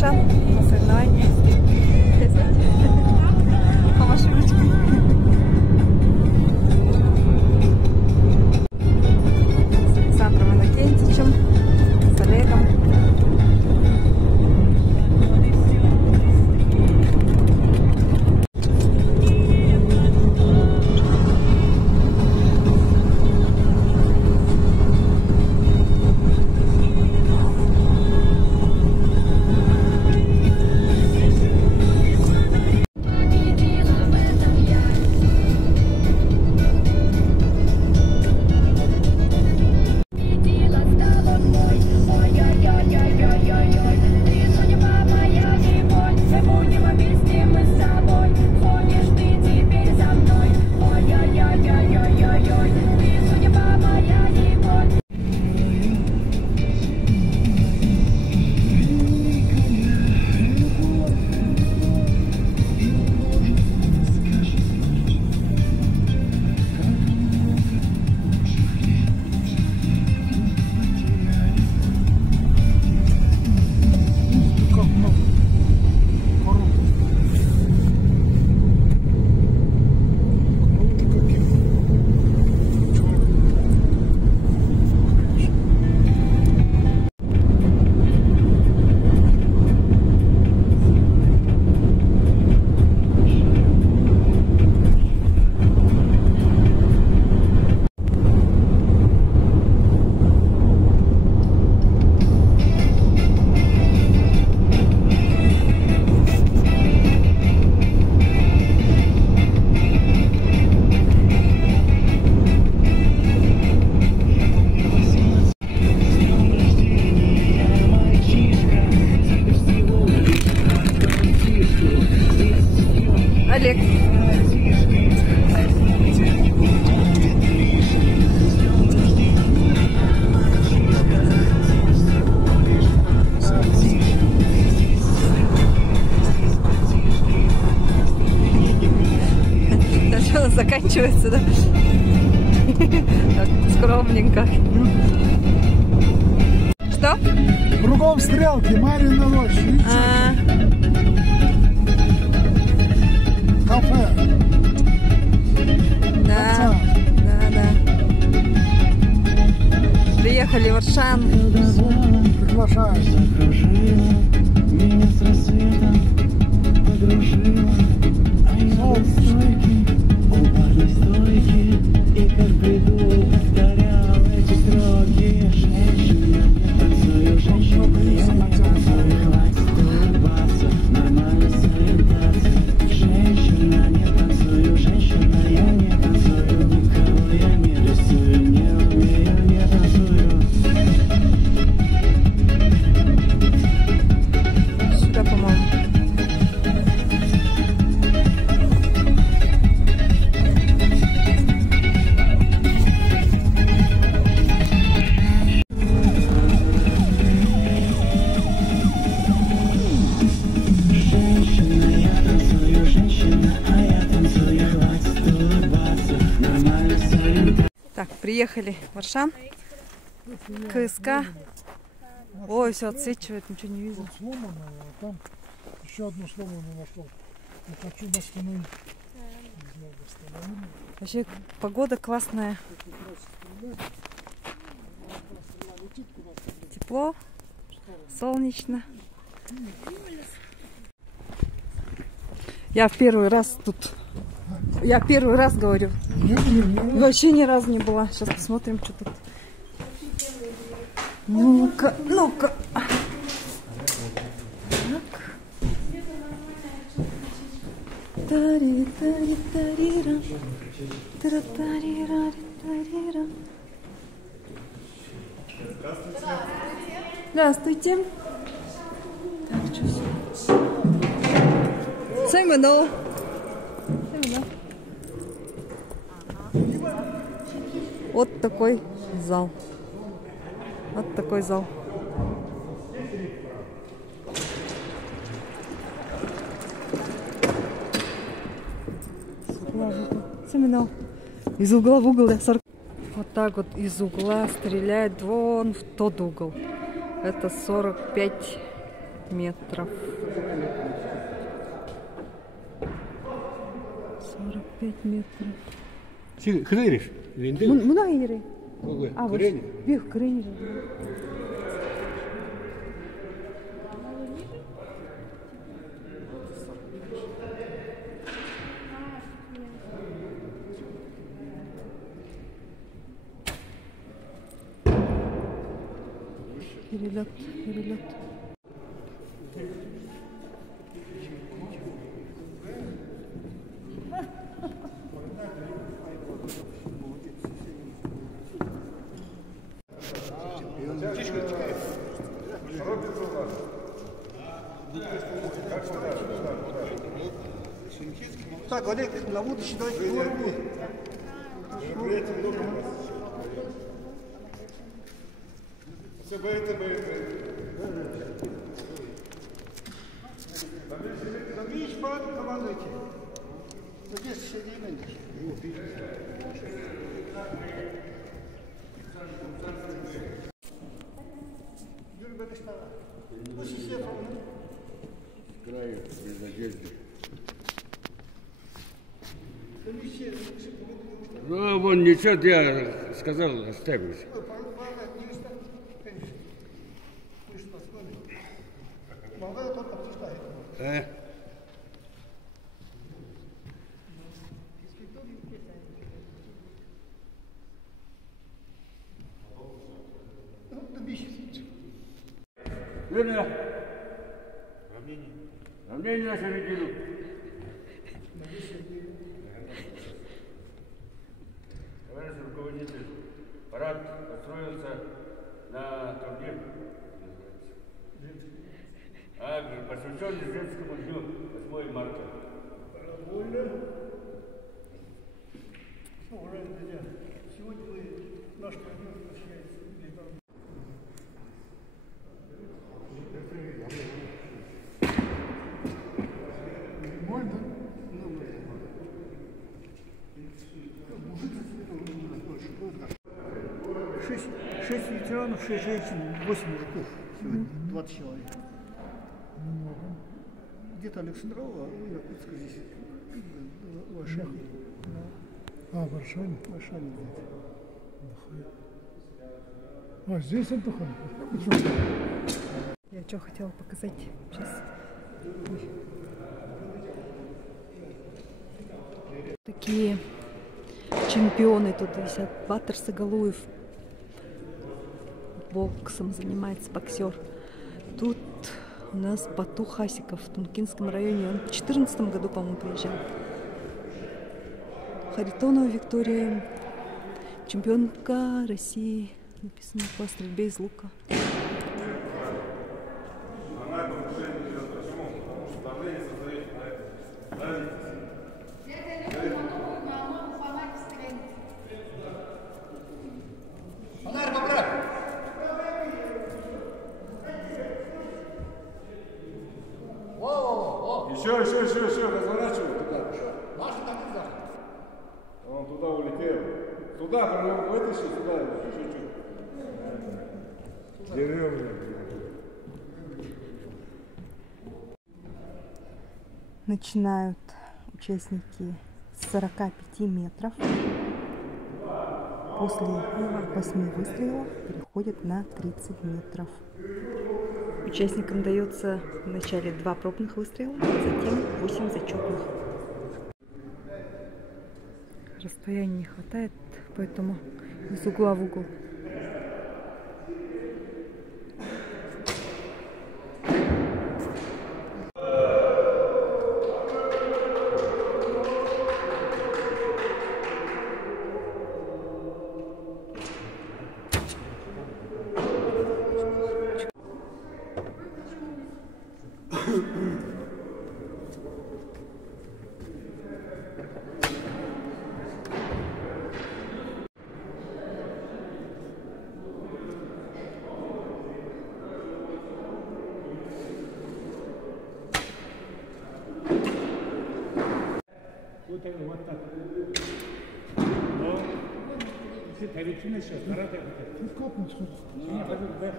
Варшан на соревновании. Помаши ручкой. С Александром Иннокентьевичем, с Олегом. Олег. Сейчас заканчивается, да? Так, скромненько. Что? Кругом стрелки, Марьина ночь. Кафе. Да, да. Приехали в Варшан. Приглашаю. Так, приехали в Варшан, КСК. Ой, все отсвечивает, ничего не видно. Сломанное, а там еще одно сломанное нашел. Я хочу восстановить. Вообще погода классная. Тепло, солнечно. Я в первый раз тут. Я первый раз говорю. Вообще ни разу не была. Сейчас посмотрим, что тут. Ну-ка, ну-ка. Здравствуйте. Так, что? Сэмэно. Вот такой зал. Вот такой зал. Из угла в угол. Вот так вот из угла стреляет вон в тот угол. Это 45 метров. 45 метров. Кырыш? Мына ири. Какой? А, вот Кырыш? бег крыни. Перелет, перелет. Так, Олег, на будущее давайте говорим. Видишь, правильно командуйте. Вот здесь все время. Краю без надежды. Ну, вон ничего, я сказал, оставился. Верно? Равнение на середину. Товарищ руководитель, парад построился на турнир, посвященный женскому дню 8 марта. Уважаемые друзья, сегодня наш турнир посвящается шесть ветеранов, 6 женщин, 8 мужиков. Сегодня 20 человек. Где-то Александрова, Якутска здесь, в Варшаве. А, в Варшаве? В Варшаве где-то. А, здесь отдыхали? Я что хотела показать сейчас. Такие чемпионы тут висят. Батыр Сагалуев. Боксом занимается боксер. Тут у нас Бату Хасиков в Тункинском районе. Он в 2014 году, по-моему, приезжал. Харитонова Виктория. Чемпионка России. Написано по стрельбе из лука. Еще, разворачивай туда. Он туда улетел. Туда, прям вытащи, сюда, чуть-чуть. Деревня. Начинают участники с 45 метров. После 8 выстрелов переходят на 30 метров. Участникам дается вначале 2 пробных выстрела, затем 8 зачетных. Расстояния не хватает, поэтому из угла в угол. Вот так. Но если тарифы сейчас, стараться как-то. Ты сколько не сходишь? Не, надо,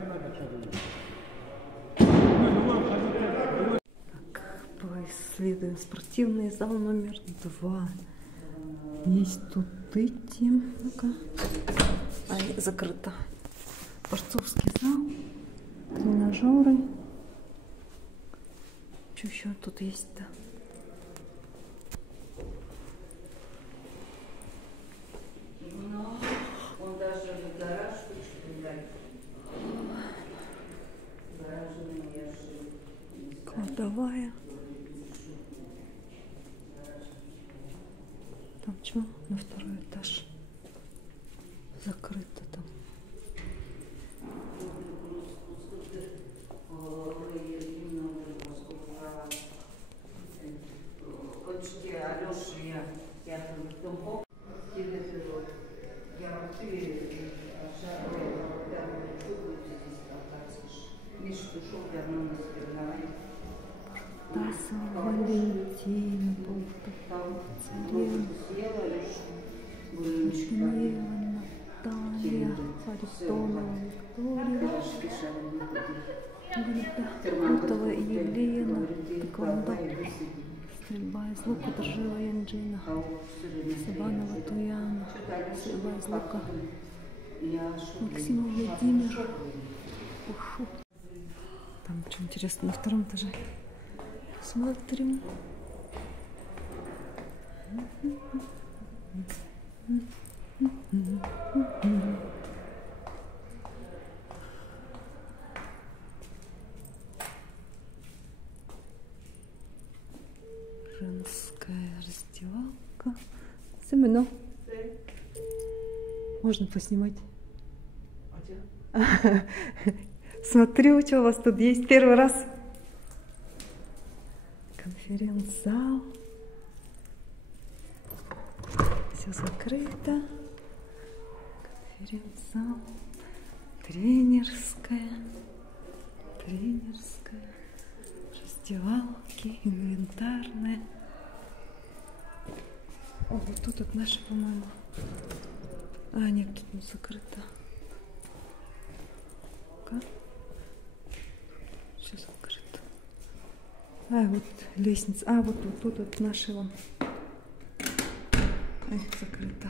надо, Следуем. Спортивный зал номер 2. Есть тут эти. Ну-ка. Закрыто. Борцовский зал. Тренажеры. Что еще тут есть-то? Он даже в гараж хочет убрать. Кладовая. Там что? На второй этаж. Закрыто там. Таса Валентина, Царевна, Вишнева, Наталья, Харитонова, Виктория, Крутова Елена, Тэквондо, стрельба из лука, Држева Янджина, Сабанова Туяна, стрельба из лука, Максимов Владимир, Ушу. Там что интересно на втором этаже. Смотрим. Женская раздевалка. Семено. Можно поснимать? Смотрю, что у вас тут есть. Первый раз. Конференц-зал. Все закрыто. Конференц-зал. Тренерская. Раздевалки. Инвентарная. О, вот тут вот наши, по-моему. А, нет, тут не закрыто. Все закрыто. А, вот лестница. А, вот тут вот наши вам. Ай, закрыто.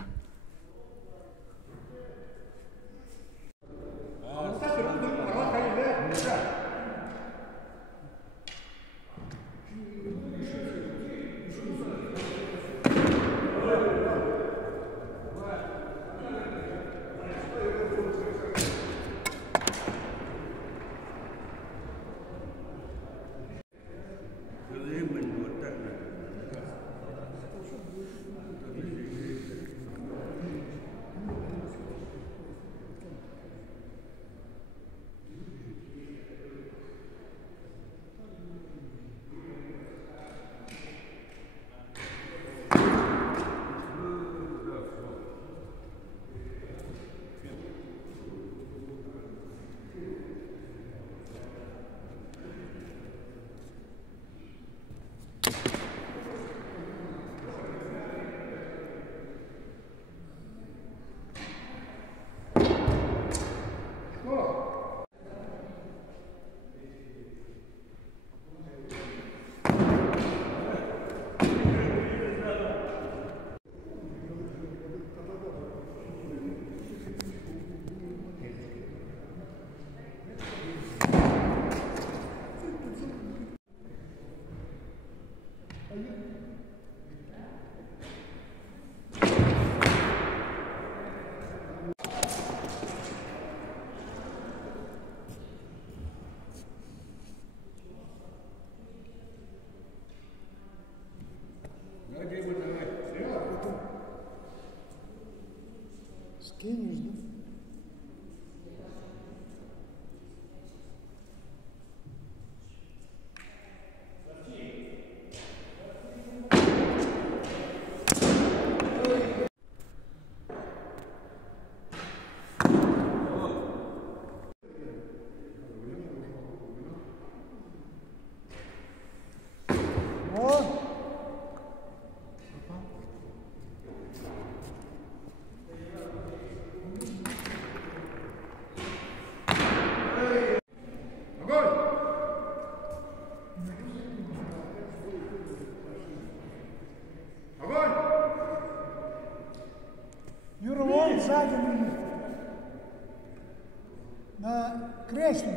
На кресле.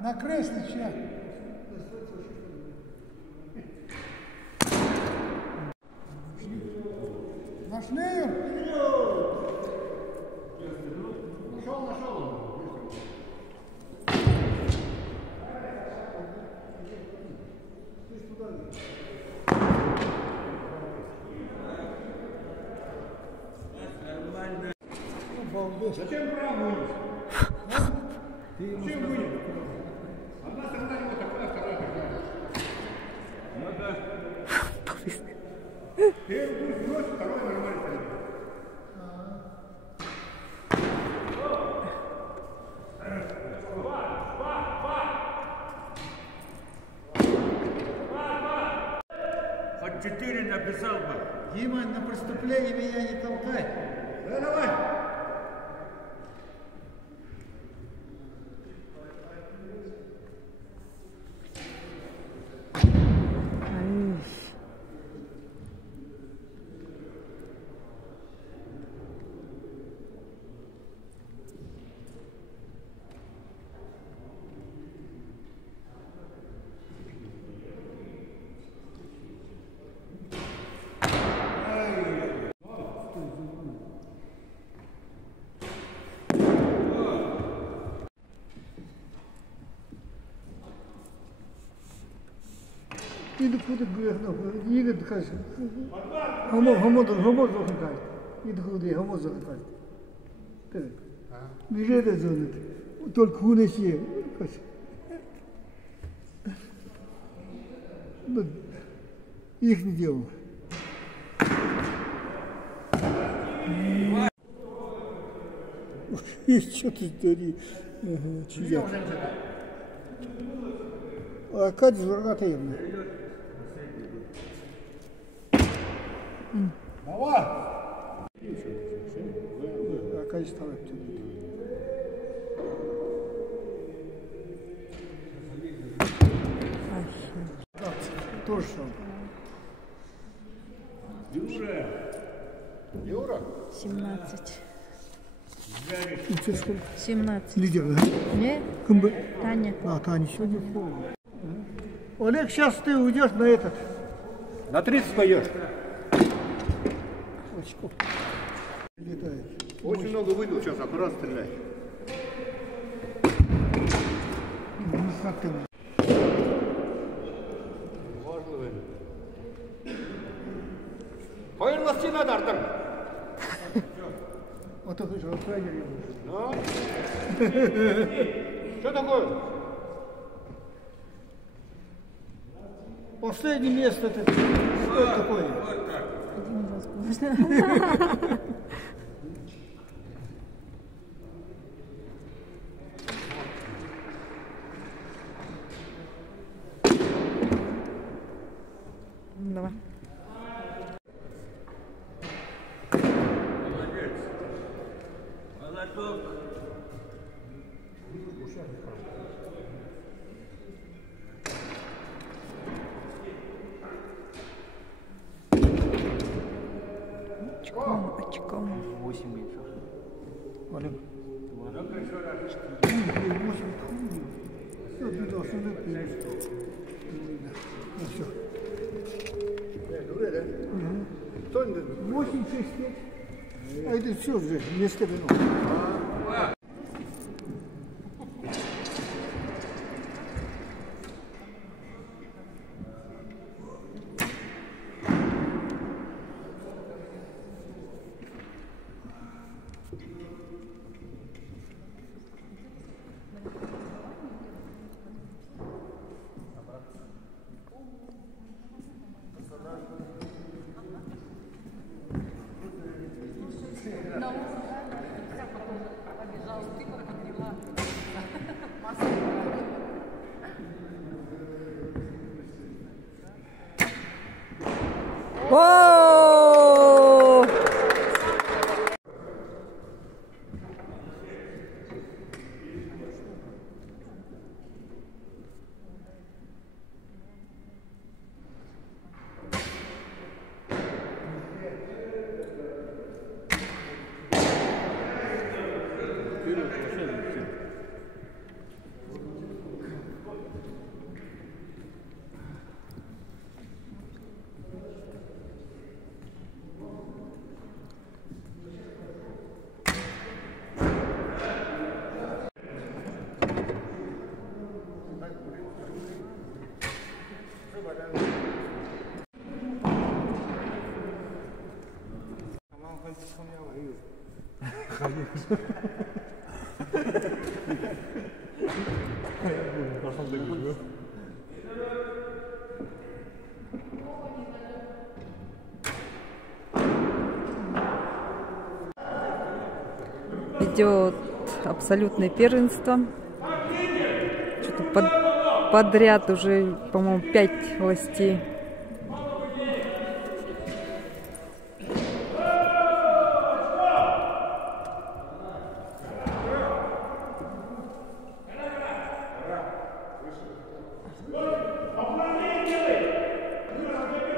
На кресле чья? Нашли ее? Нашел. Зачем правую? Зачем вы? Одна сторона его такая, вторая такая. Надо. Первый пусть бросит, второй нормально стоит. Хоть 4 написал бы. Дима, на преступление меня не толкай. Да, давай. İndi kudu güvehne, yigit kaç. Homo zokay. İndi kudu homo zokay. Evet. Bire de zonut. Только хуneşiye kaç. Ну, их не делал. Что ты творишь? А как же рогатый? Давай. А как же там? Тоже сам. Юра. 17. И что сколько? 17. Лидер, да? Не? Кым бы? Таня. А, Таня сегодня полный. Олег, сейчас ты уйдешь на этот. На 30 пойдешь. Очко. Летает. Очень много выбил, сейчас аккуратно стреляй. Ну, как там? Hayırlısı ne derdin? Вот такой же фрайдер я Ну? Что такое? Последнее место это что это такое? Давай. Молоток. Очком. 8 метров. Олег. Ну-ка еще раз. Все, ты должен быть. Ну все. Кто не 8, 6, 5. А это все уже, место вино. О! Вперед, вообще. Идет абсолютное первенство. Что-то подряд уже, по-моему, 5 властей.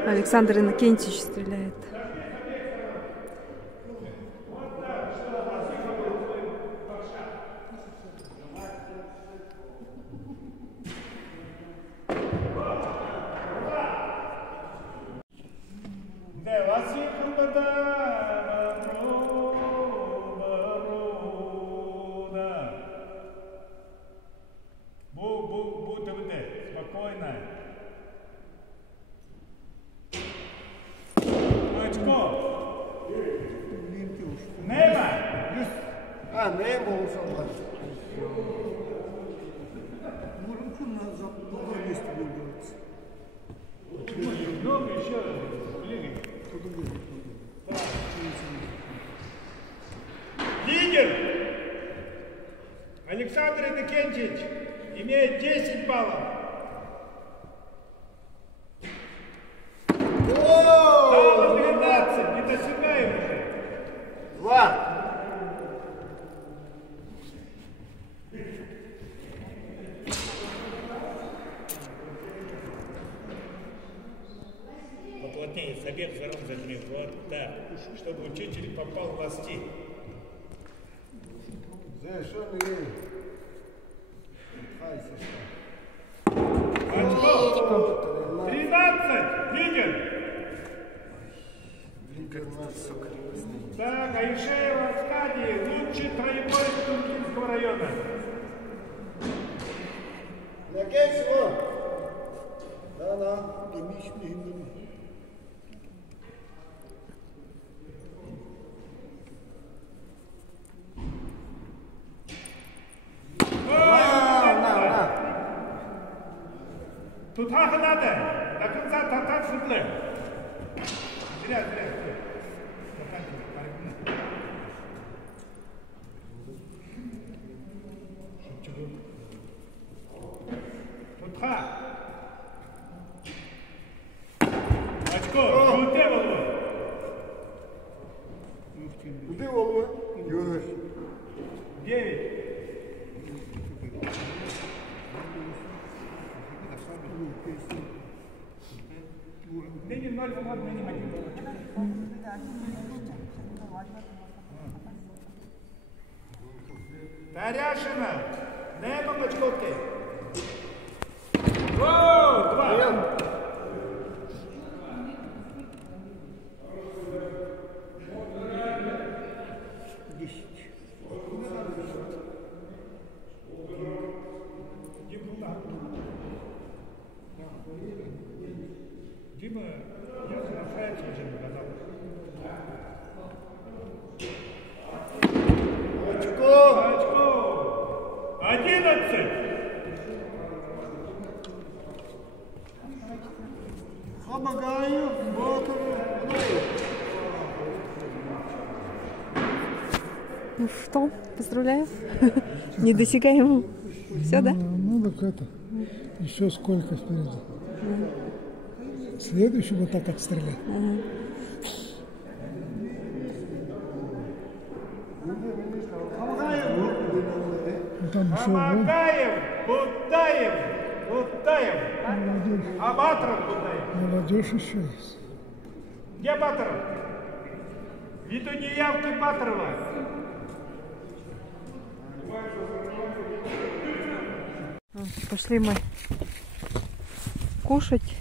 Александр Иннокентьевич стреляет. Спокойно. Ne olsa Мурунчун на другое место будет делаться. Много еще. Лидер Александр Иннокентьевич имеет 10 баллов. Стало 12, не досягаем уже. 2. Поплотнее забег за ром зажми. Вот так, чтобы учитель попал в ласти. Очко. 13, лидер. Так, Аишеева Аркадий, лучший троебой Тункинского района. Тут хаха надо, до конца татар шутлы. Зря. Тутха. Очко, куде волу? Куди голови? Юрій. 9. Нині 0, нині 1. Таряшина, небо очковки. О, 2. Дима, я соглашаюсь, уже показал. Очко! 11! Помогаю, Ну что, поздравляю. Недосягаемо. Все, да? Ну так это, еще сколько впереди. Следующий вот так отстрелять. Помогаем, Бутаев. А Батров Бутаев. Молодежь еще есть. Где Батров? Ввиду неявки Батрова. Пошли мы кушать.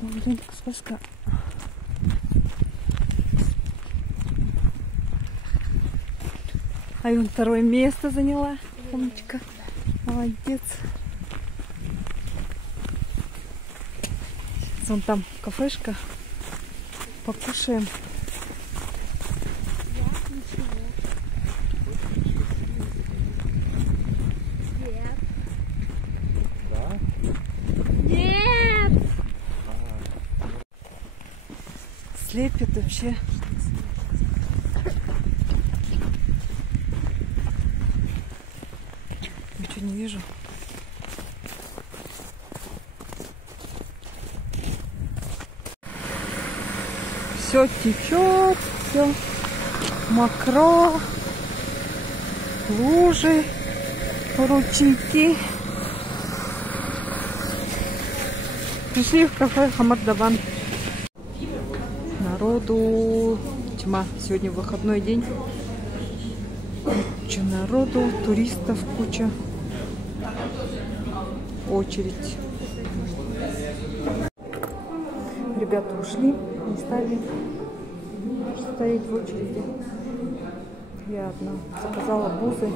Блин, как скользко. А он второе место заняла. Умничка. Молодец. Сейчас вон там кафешка. покушаем. Нет! Слепит вообще. Ничего не вижу. Все течет, все мокро, лужи, ручейки. Пришли в кафе Хамар-Даван. Народу тьма. Сегодня выходной день. Куча народу, туристов куча. Очередь. Ребята ушли, не стали стоять в очереди. Я одна заказала бузы,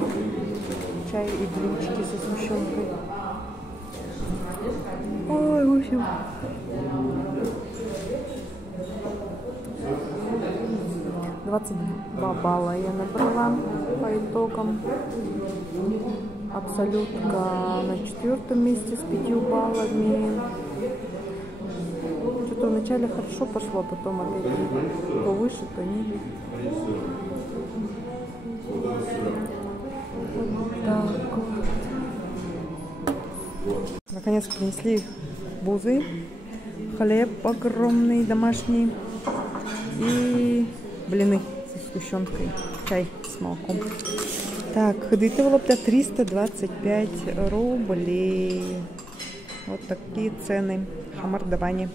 чай и блинчики со сгущенкой. Ой, в общем. $22 балла я набрала по итогам. Абсолютка на 4-м месте с 5 баллами. Что-то вначале хорошо пошло, потом опять то выше, то ниже. Вот так вот. Наконец принесли бузы, хлеб огромный домашний и блины со сгущенкой, чай с молоком. Так, ходити лапта 325 рублей. Вот такие цены в Хамар-Даване.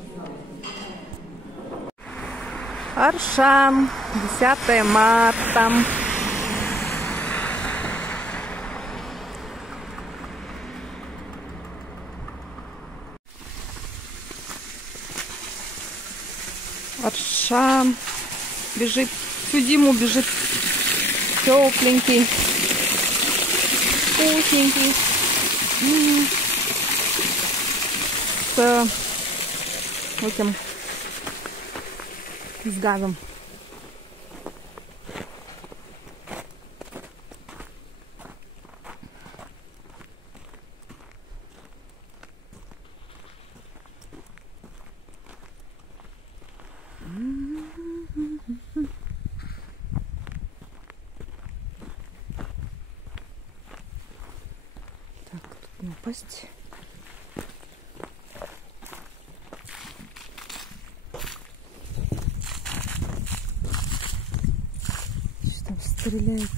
Аршан, 10 марта. Аршан бежит, всю зиму бежит, тепленький, вкусненький, с этим, с газом. Так, тут не упасть. Что там стреляет?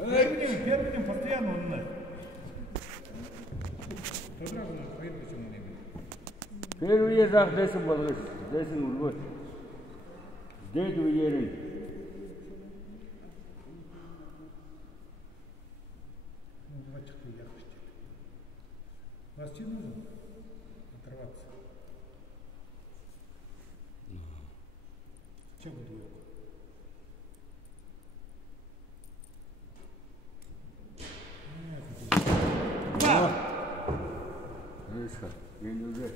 Первым постоянно он на. Первый езах десен болғыш, десен ұрғыш. Деді үйерін. Вас чем нужно оторваться? Чем буду его? Хорошо, я не уже.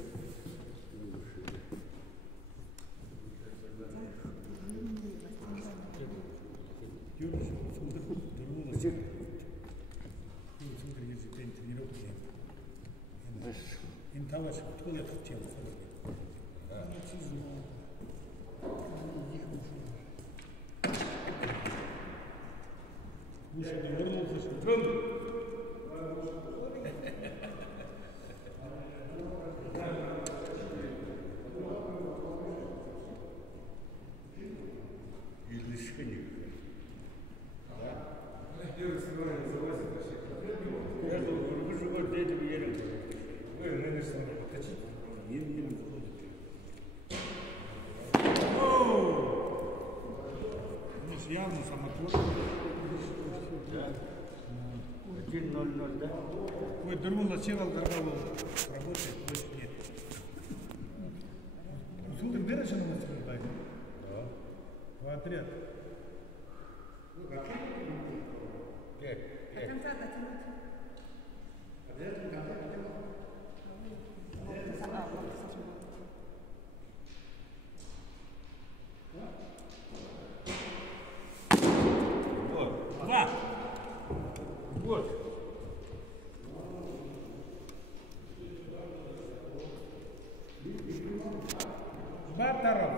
Интовать, кто я хотел. Слушай, не вернулся, что? Явно самотвор. 1-0-0, да? Ой, Дурмула севал, городовал. Работает, больше нет. Сударь, берешь на мастер? Да. В отряд. Два. Вот. Батаров.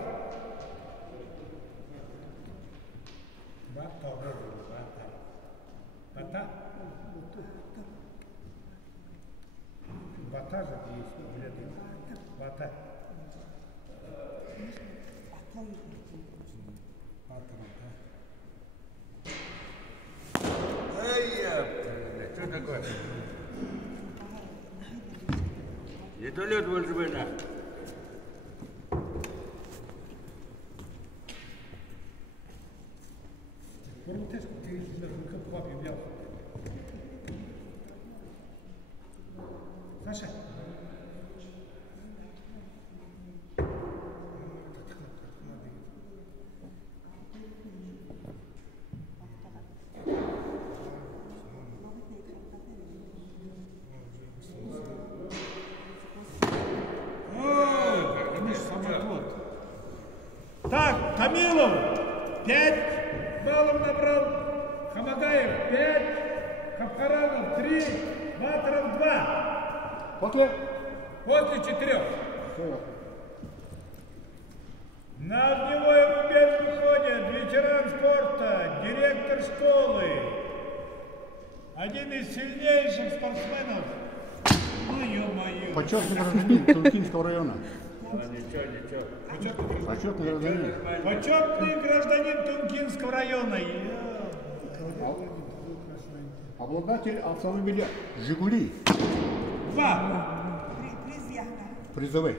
Бата. Бата же есть. Бата. Что такое? Едолет больше бы на. Саша. Так, Камилов 5 баллов набрал, Хамагаев 5, Хапхаранов 3, Батаров 2. После 4. На огневой рубеж выходит ветеран спорта, директор школы, один из сильнейших спортсменов. Ну, ё-моё. Почетный гражданин Тункинского района. Ничего. Почетный гражданин. Почетный гражданин Тункинского района. Обладатель автомобиля «Жигули». 2. Призовой.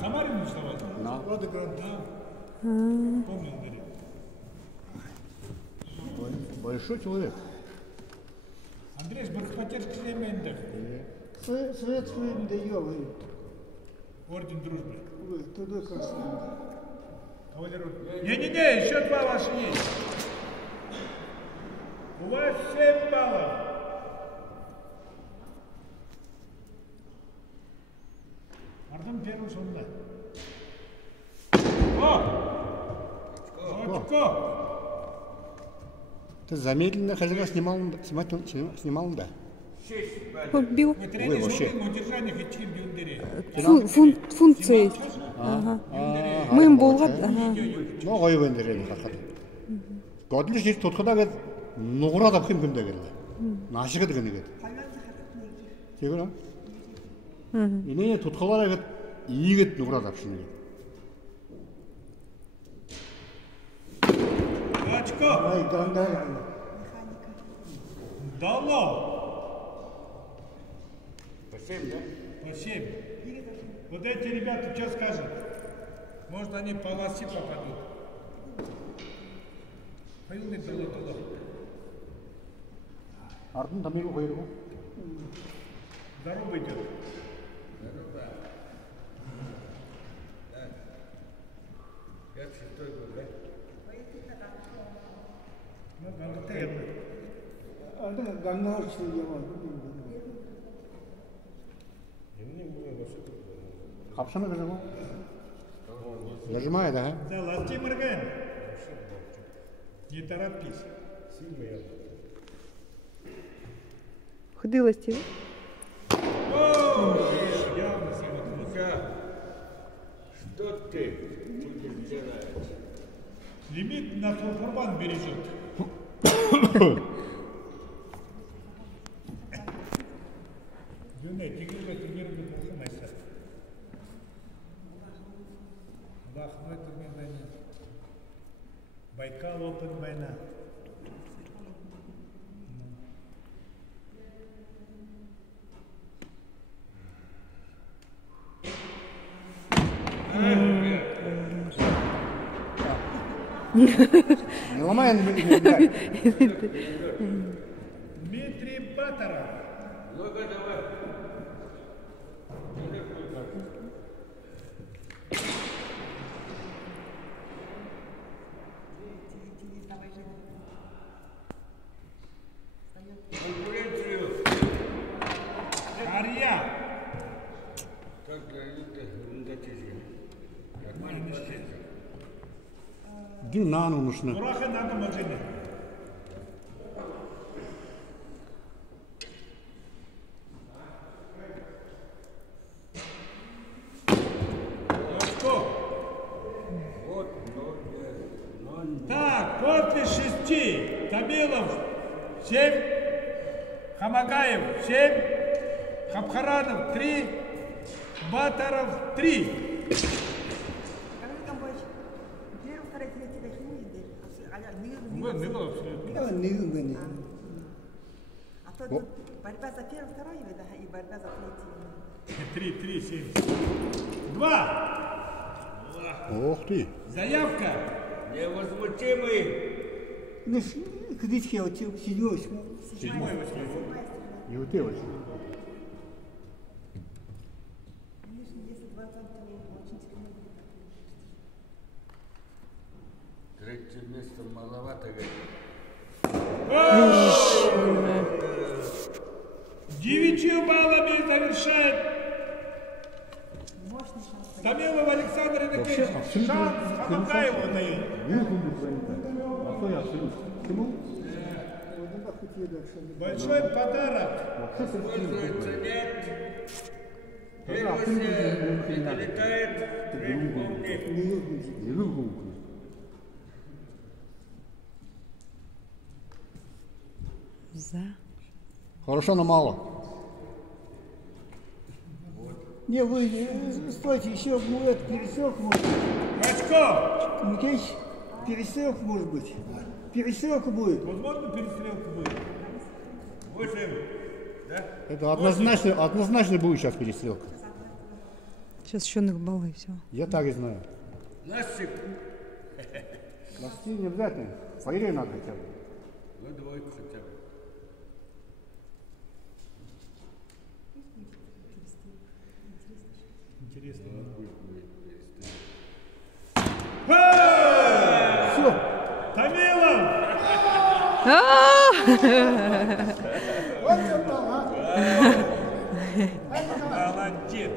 Самарин вставал? На. Помнил, говорит. Большой человек. Андрей Бархпатерский Клементов. Советскую им даём. Орден дружбы. Туда красный. Кавалер. Не-не-не, еще 2 ваши есть. У вас 7 баллов. Артем первый сонда. Очко! Ты замедленно хозяина снимал, да? Бил. Вы вообще. Функция есть. Мым болған. Но қойып өндіреді қақыр. Көділі жер тұтқыда кәді, нұғыра да кім кімде кәді. Нашығы да кәді кәді. Тегі ма? Ине тұтқылар кәді, iyi кәді нұғыра да кішіне Очко! Дало. По 7, да? По 7. Вот эти ребята что скажут? Может, они по лоси попадут. Hayırlı dolu. Артын тамегу қойырғу. Здорово идет. Я 6-й год, да? Ну, надо требовать. 아들 강나올 치려고. Қапшаны кіргу. Нажимай, да? Да, ласти моргаем. Не торопись. Сильно. Ходила Стив. Явно самотвор. Что ты будешь делать? Лимит на Фурфурман бережет. Юнай, тигрга тигрга толқымайса. Лахмы турнирдани. Байкал Опен война. Не ломай, не дай. Дмитрий Батаров. Ну-ка, давай. Конкуренцию. Ария. Только это индотизм. Дюнану нужно. Бураха надо мажине. Так, после 6 Томилов 7, Хамагаев 7, Хабхаранов 3, Батаров 3. Не было абсолютно. 늙은 А то борьба за первое, второе и борьба за третье. 3, 7. 2. Ох ты. Заявка. Невозмутимый. критики от 7-8. 7, 8. И у тебя очень. Если 20, то очень сильно будет. Третье место маловато, говорит. 9 баллами завершает Томилов Александр Янукович. Шанс Хамагаеву дает. А что я абсолютно? Тиму? Большой подарок. Пользуется нет. Первый долетает. Не руку. За. Хорошо, но мало. Не, вы стойте, еще будет перестрелок может быть. Очко. Никитич, перестрелка может быть. Перестрелка будет. Возможно, перестрелка будет. 8. Да? Это однозначно будет сейчас перестрелка. Сейчас еще баллы и все. Я так и знаю. Настик. Расти не обязательно. По игре надо хотя бы. Ну, двойку хотя бы. Интересно. Все. Томилов! Молодец!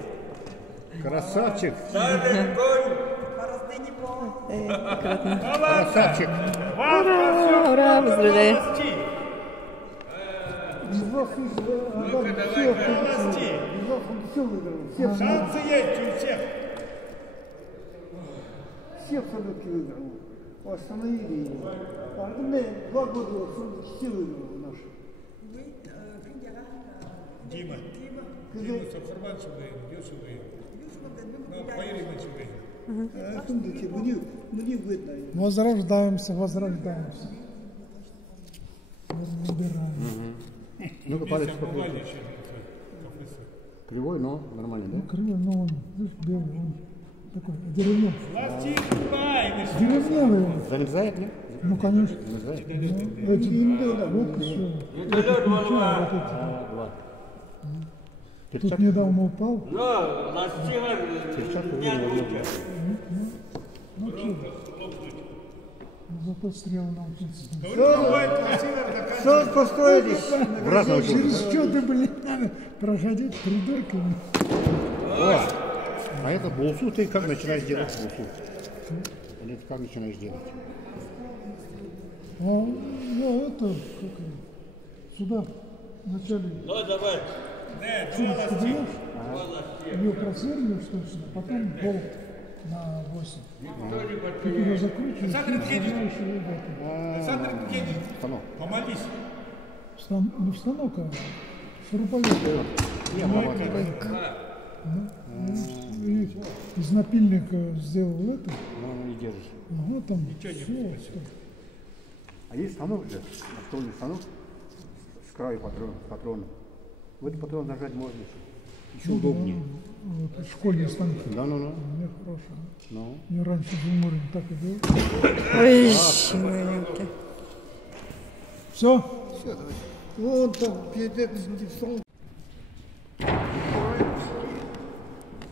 Красавчик. Старый конь. Борозды не было. Красавчик. Ура! Ура, поздравляю. Все выиграл. Все Шансы есть у всех. абсолютно выиграл. Остановили его. А мы 2 года все выиграл наш. Вы, Финдера, Дима. Дима Сафарманчик выиграл, Юсу выиграл. Ну, Поиринович выиграл. Мне видно. Возрождаемся. Выбираем. Ну-ка, палец покрути. Кривой, но нормально, да? Кривой, но он, видишь, белый, он такой деревянный. Ластик, Деревянный. Замерзает, нет? Ну, конечно. Замерзает? Эти вот еще. Два. Тут недавно упал. Перчатку вынули. Ну, что? Зато стрелы научился. Что построились? Обратно Через учился. что ты, блин, надо проходить придурками? А это булсу ты как начинаешь делать булсу? Или ты как начинаешь делать? А я это, как его, сюда вначале Давай. трубочку даешь, ее просверливаешь точно, потом болт на 8. Ты ее закручиваешь и вставляешь ее в это. Александр Евгеньевич, Станок. помолись. Не в станок, а шуруповерт. Я помогаю. И из напильника сделал это, Ну, не держишь. ага, там все. А есть станок же, настольный станок с краю патрона. В этот патрон нажать можно еще удобнее. Вот, школьные станки. Да, ну. У меня хорошие. Ну. Я раньше в Юморе так и делал. Ой, маленький. Все? Вот там, перед этим столом.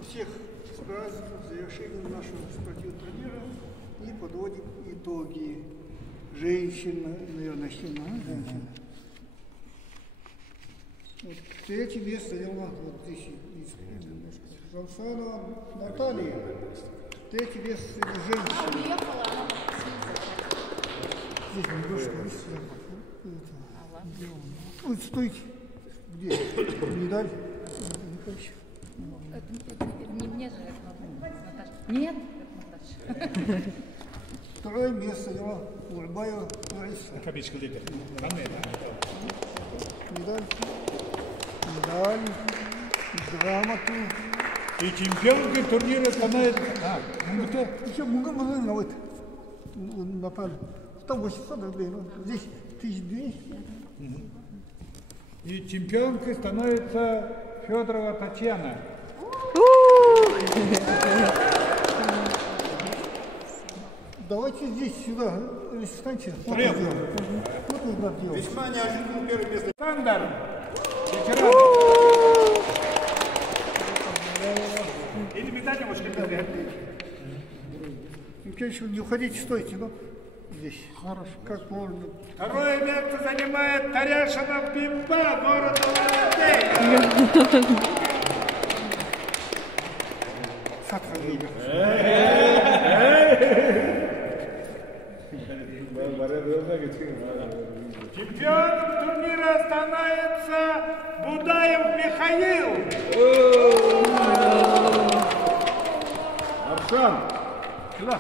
Всех с праздником, завершением нашего спортивного турнира и подводим итоги. Женщина, наверное, начнем, женщина. Вот, третье место заняла вот здесь Жансанова Наталья. Третье место это женщина. Здесь немножко вот стойте. Где? Медаль. Это не мне же, это Наташа. Нет, это Наташа. Второе место заняла Урбаева Лариса. Кабичка лидер. Медаль, грамоту. И чемпионкой турнира становится... Еще много на вот Наталья. Там 800 рублей, ну, здесь 1200. И чемпионкой становится Федорова Татьяна. Давайте здесь сюда, встаньте. Вот нужно делать. Весьма неожиданно первое место. Александр. Ветеран. Или медали, может, медали. Конечно, не уходите, стойте, ну. Здесь. Хорошо. Как можно. Второе место занимает Таряшина Пимба, города Володей. Чемпионом турнира становится Будаев Михаил. Аршан! Сюда.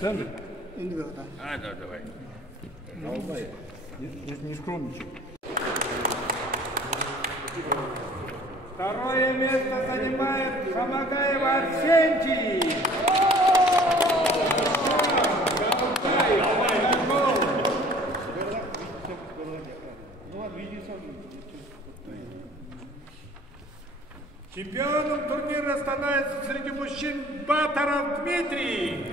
Да, давай. Не скромничай. Второе место занимает Хамагаева Арсентий. Чемпионом турнира становится среди мужчин Батаров Дмитрий.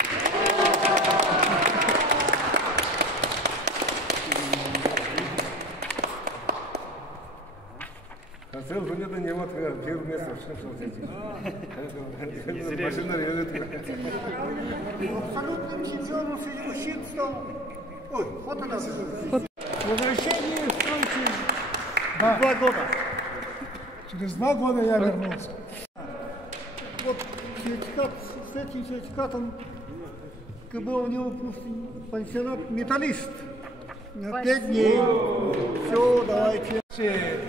Хотел бы не вот первое место. Абсолютным чемпионом среди мужчин стал. Ой, вот она. Возвращение в Сочи. Да. 2 года. Через 2 года я вернулся. Вот сертификат, с этим сертификатом КБ у него пансионат металлист. На 5 дней. Все, давайте.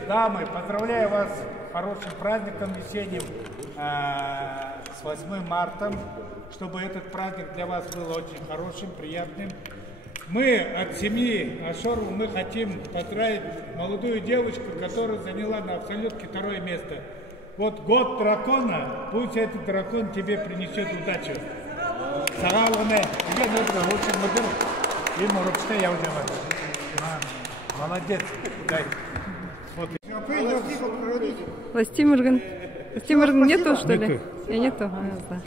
Дамы, поздравляю вас с хорошим праздником весенним, с 8 марта, чтобы этот праздник для вас был очень хорошим, приятным. Мы от семьи Ашорова мы хотим поздравить молодую девочку, которая заняла на абсолютке 2 место. Вот год дракона, пусть этот дракон тебе принесет удачу. Сагалане, я очень модер. Дима, ручка я уже вот. Молодец. Дай. Вот. Владимир нету, что ли? Я нету. А, да.